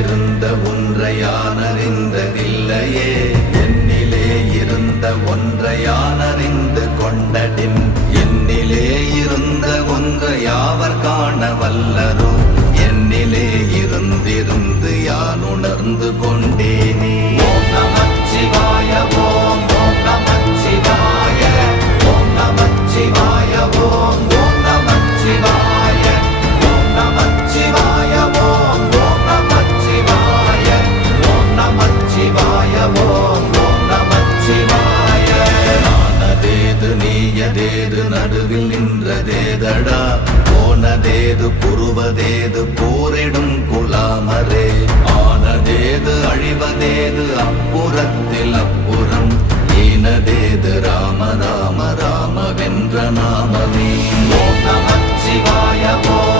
இருந்த ஒன்றை யான் அறிந்ததில்லையே, என்னிலே இருந்த ஒன்றை யான் அறிந்து கொண்டடின், என்னிலே இருந்த ஒன்றை யாவர் காண வல்லரோ, என்னிலே இருந்திருந்து யான் உணர்ந்து கொண்டேனே. ஓம் நமச்சிவாய ஓம் ஓம் நமச்சிவாய ஓம் நமச்சிவாய ஓம் ஓம் நமச்சிவாய ஓம் நமச்சிவாய ஓம் ஓம் நமச்சிவாய ஓம் நமச்சிவாய ஓம் ஓம் நமச்சிவாய. நானதேது நீயதேது நடுவில் நின்றதேதடா, போனதேது புருவதேது போரிடும் குலாமரே, ஆனதேது அழிவதேது அப்புறத்தில் அப்புறம், ஈனதேது ராம ராம ராம வென்ற நாமமே. ஓம் நமச்சிவாய ஓம்